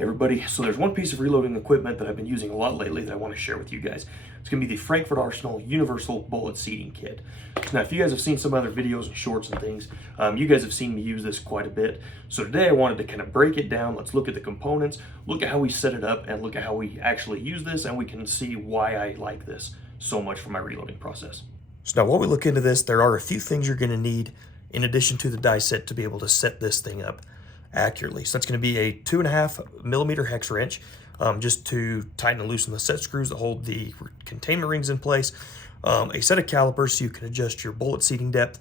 Hey everybody, so there's one piece of reloading equipment that I've been using a lot lately that I want to share with you guys. It's going to be the Frankford Arsenal Universal Bullet Seating Kit. Now if you guys have seen some other videos and shorts and things, you guys have seen me use this quite a bit. So today I wanted to kind of break it down. Let's look at the components, look at how we set it up, and look at how we actually use this, and we can see why I like this so much for my reloading process. So now while we look into this, there are a few things you're going to need in addition to the die set to be able to set this thing up accurately. So that's going to be a 2.5mm hex wrench, just to tighten and loosen the set screws that hold the containment rings in place, a set of calipers so you can adjust your bullet seating depth,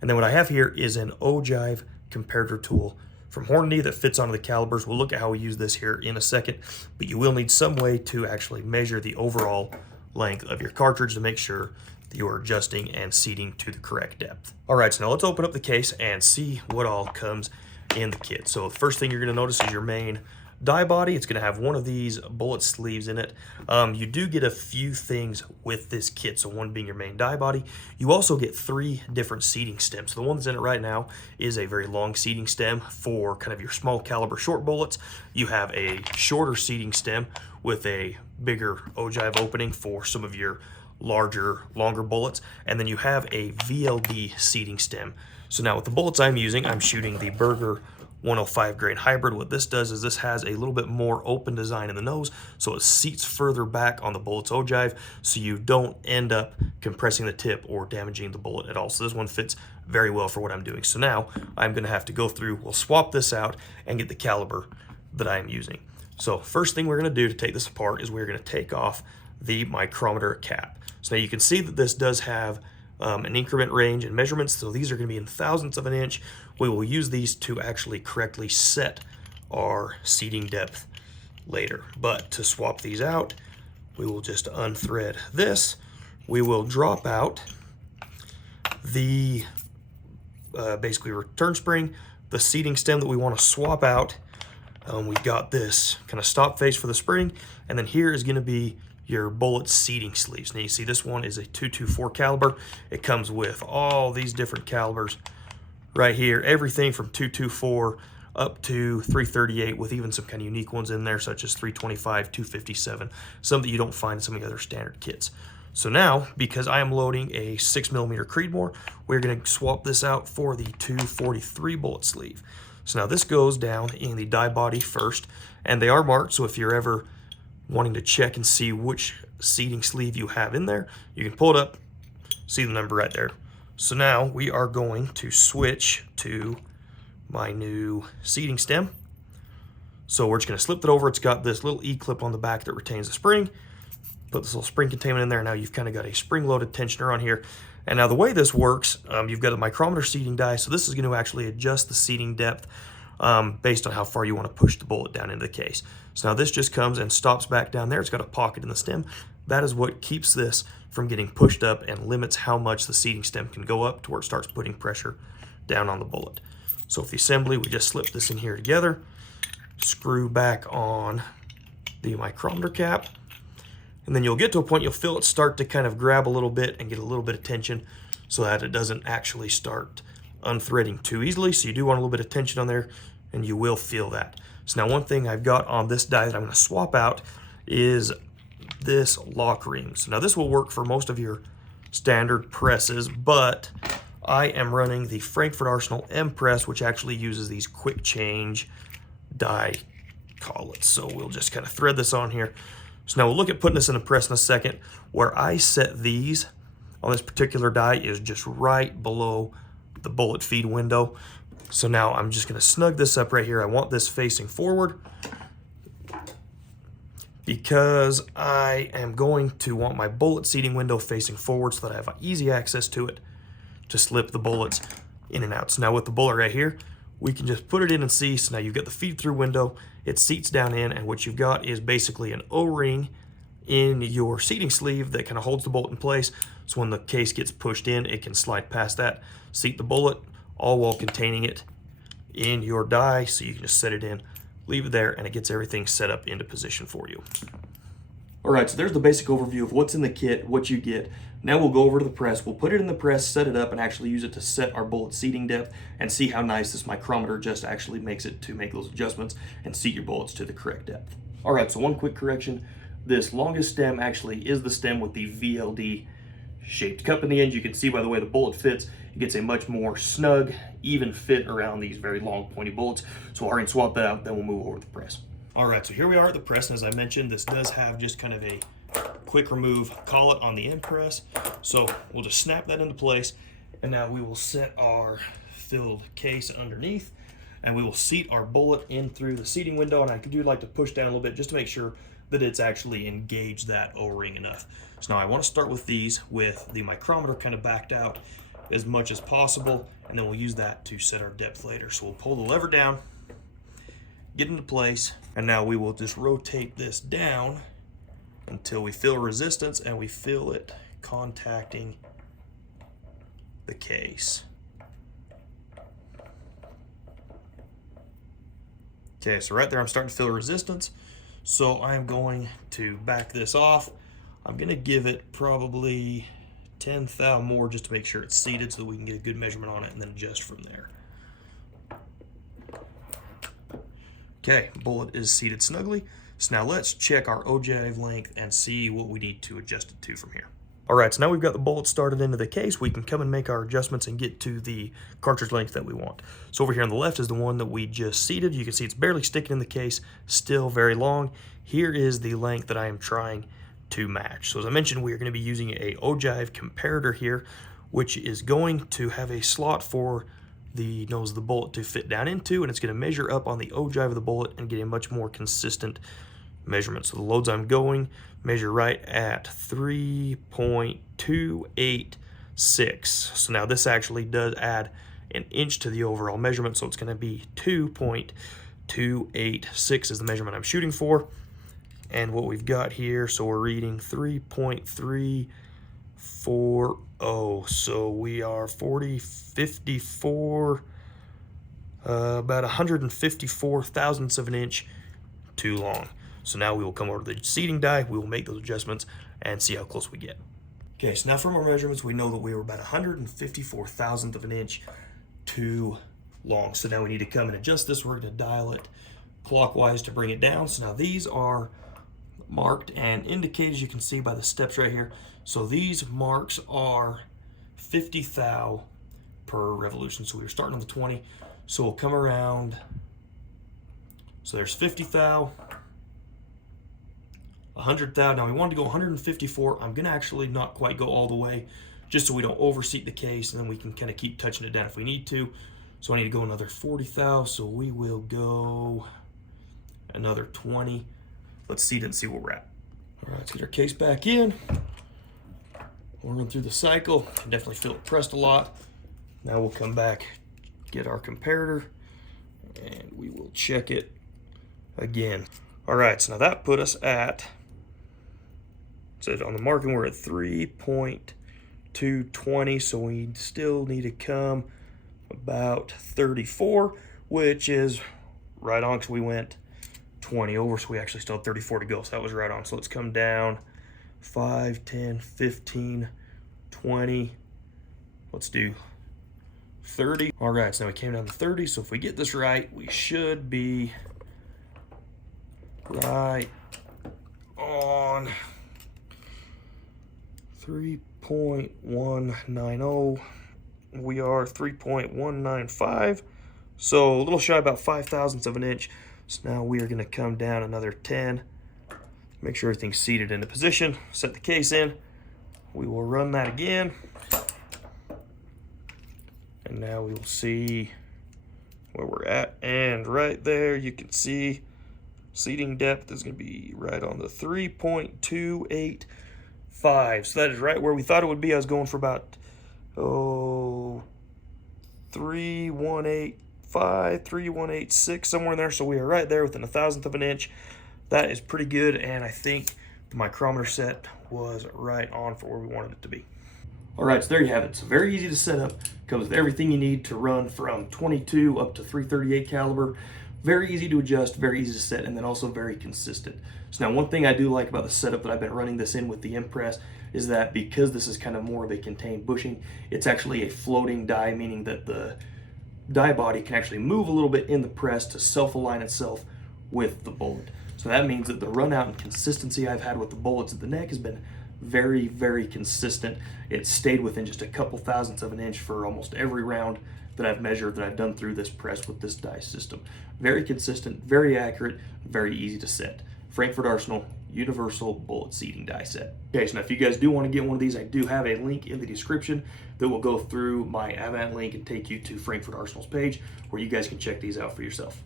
and then what I have here is an ogive comparator tool from Hornady that fits onto the calipers. We'll look at how we use this here in a second, but you will need some way to actually measure the overall length of your cartridge to make sure that you are adjusting and seating to the correct depth. All right, so now let's open up the case and see what all comes in the kit. So the first thing you're going to notice is your main die body. It's going to have one of these bullet sleeves in it. You do get a few things with this kit, so one being your main die body. You also get 3 different seating stems. So the one that's in it right now is a very long seating stem for kind of your small caliber short bullets. You have a shorter seating stem with a bigger ogive opening for some of your longer bullets, and then you have a VLD seating stem. So now with the bullets I'm using, I'm shooting the Berger 105 grain hybrid. What this does is this has a little bit more open design in the nose, so it seats further back on the bullet's ogive, so you don't end up compressing the tip or damaging the bullet at all. So this one fits very well for what I'm doing. So now I'm going to have to go through, we'll swap this out and get the caliber that I'm using. So first thing we're going to do to take this apart is we're going to take off the micrometer cap. So now you can see that this does have an increment range and measurements, so these are going to be in thousandths of an inch. We will use these to actually correctly set our seating depth later. But to swap these out, we will just unthread this. We will drop out the basically return spring, the seating stem that we want to swap out. We've got this kind of stop face for the spring, and then here is going to be your bullet seating sleeves. Now you see this one is a 224 caliber. It comes with all these different calibers right here, everything from 224 up to 338, with even some kind of unique ones in there such as 325, 257, some that you don't find in some of the other standard kits. So now, because I am loading a 6mm Creedmoor, we're going to swap this out for the 243 bullet sleeve. So now this goes down in the die body first, and they are marked, so if you're ever wanting to check and see which seating sleeve you have in there, you can pull it up, see the number right there. So now we are going to switch to my new seating stem. So we're just going to slip it over. It's got this little E-clip on the back that retains the spring. Put this little spring containment in there. Now you've kind of got a spring-loaded tensioner on here. And now the way this works, you've got a micrometer seating die, so this is going to actually adjust the seating depth based on how far you want to push the bullet down into the case. So now this just comes and stops back down there. It's got a pocket in the stem. That is what keeps this from getting pushed up and limits how much the seating stem can go up to where it starts putting pressure down on the bullet. So with the assembly, we just slip this in here together, screw back on the micrometer cap, and then you'll get to a point you'll feel it start to kind of grab a little bit and get a little bit of tension so that it doesn't actually start unthreading too easily. So you do want a little bit of tension on there, and you will feel that. So now one thing I've got on this die that I'm going to swap out is this lock ring. So now this will work for most of your standard presses, but I am running the Frankford Arsenal M press, which actually uses these quick change die collets. So we'll just kind of thread this on here. So now we'll look at putting this in a press in a second. Where I set these on this particular die is just right below the bullet feed window. So now I'm just going to snug this up right here. I want this facing forward because I am going to want my bullet seating window facing forward so that I have easy access to it to slip the bullets in and out. So now with the bullet right here, we can just put it in and see. So now you've got the feed through window, it seats down in, and what you've got is basically an O-ring in your seating sleeve that kind of holds the bullet in place. So when the case gets pushed in, it can slide past that, seat the bullet, all while containing it in your die. So you can just set it in, leave it there, and it gets everything set up into position for you. All right, so there's the basic overview of what's in the kit, what you get. Now we'll go over to the press. We'll put it in the press, set it up, and actually use it to set our bullet seating depth and see how nice this micrometer just actually makes it to make those adjustments and seat your bullets to the correct depth. All right, so one quick correction. This longest stem actually is the stem with the VLD shaped cup in the end. You can see by the way the bullet fits, it gets a much more snug, even fit around these very long pointy bullets. So we'll already swap that out, then we'll move over to the press. All right, so here we are at the press, and as I mentioned, this does have just kind of a quick remove collet on the end press. So we'll just snap that into place, and now we will set our filled case underneath, and we will seat our bullet in through the seating window. And I do like to push down a little bit just to make sure that it's actually engaged that O-ring enough. So now I want to start with these with the micrometer kind of backed out as much as possible, and then we'll use that to set our depth later. So we'll pull the lever down, get into place, and now we will just rotate this down until we feel resistance and we feel it contacting the case. Okay, so right there I'm starting to feel resistance. So I'm going to back this off. I'm gonna give it probably 10 thou more just to make sure it's seated so that we can get a good measurement on it and then adjust from there. Okay, bullet is seated snugly. So now let's check our ogive length and see what we need to adjust it to from here. All right, so now we've got the bullet started into the case. We can come and make our adjustments and get to the cartridge length that we want. So over here on the left is the one that we just seated. You can see it's barely sticking in the case, still very long. Here is the length that I am trying to match. So as I mentioned, we are going to be using a ogive comparator here, which is going to have a slot for the nose of the bullet to fit down into, and it's going to measure up on the ogive of the bullet and get a much more consistent measurement. So the loads I'm going measure right at 3.286. So now this actually does add an inch to the overall measurement, so it's going to be 2.286 is the measurement I'm shooting for. And what we've got here, so we're reading 3.340. So we are 54, about 154 thousandths of an inch too long. So now we will come over to the seating die, we will make those adjustments and see how close we get. Okay, so now from our measurements, we know that we were about 154 thousandth of an inch too long. So now we need to come and adjust this. We're going to dial it clockwise to bring it down. So now these are marked and indicated, as you can see by the steps right here. So these marks are 50 thou per revolution. So we were starting on the 20. So we'll come around. So there's 50 thou, 100 thou. Now we wanted to go 154. I'm gonna actually not quite go all the way, just so we don't overseat the case, and then we can kind of keep touching it down if we need to. So I need to go another 40 thou. So we will go another 20. Let's seat it and see where we're at. All right, let's get our case back in. We'll run through the cycle. Can definitely feel it pressed a lot. Now we'll come back, get our comparator, and we will check it again. All right, so now that put us at, so on the marking we're at 3.220, so we still need to come about 34, which is right on because we went 20 over, so we actually still have 34 to go, so that was right on. So let's come down 5, 10, 15, 20, let's do 30. All right, so now we came down to 30, so if we get this right, we should be right on 3.190. We are 3.195, so a little shy about 5 thousandths of an inch. So now we are going to come down another 10, make sure everything's seated into position, set the case in. We will run that again. And now we will see where we're at. And right there, you can see seating depth is going to be right on the 3.285. So that is right where we thought it would be. I was going for about, 3.185, 3.186, somewhere in there. So we are right there within 1,000th of an inch. That is pretty good. And I think the micrometer set was right on for where we wanted it to be. All right, so there you have it. It's very easy to set up. Comes with everything you need to run from 22 up to 338 caliber. Very easy to adjust, very easy to set, and then also very consistent. So now one thing I do like about the setup that I've been running this in with the Impress is that because this is kind of more of a contained bushing, it's actually a floating die, meaning that the die body can actually move a little bit in the press to self-align itself with the bullet. So that means that the run out and consistency I've had with the bullets at the neck has been very, very consistent. It's stayed within just a couple thousandths of an inch for almost every round that I've measured, that I've done through this press with this die system. Very consistent, very accurate, very easy to set. Frankford Arsenal universal bullet seating die set. Okay, so now if you guys do want to get one of these, I do have a link in the description that will go through my Avant link and take you to Frankford Arsenal's page where you guys can check these out for yourself.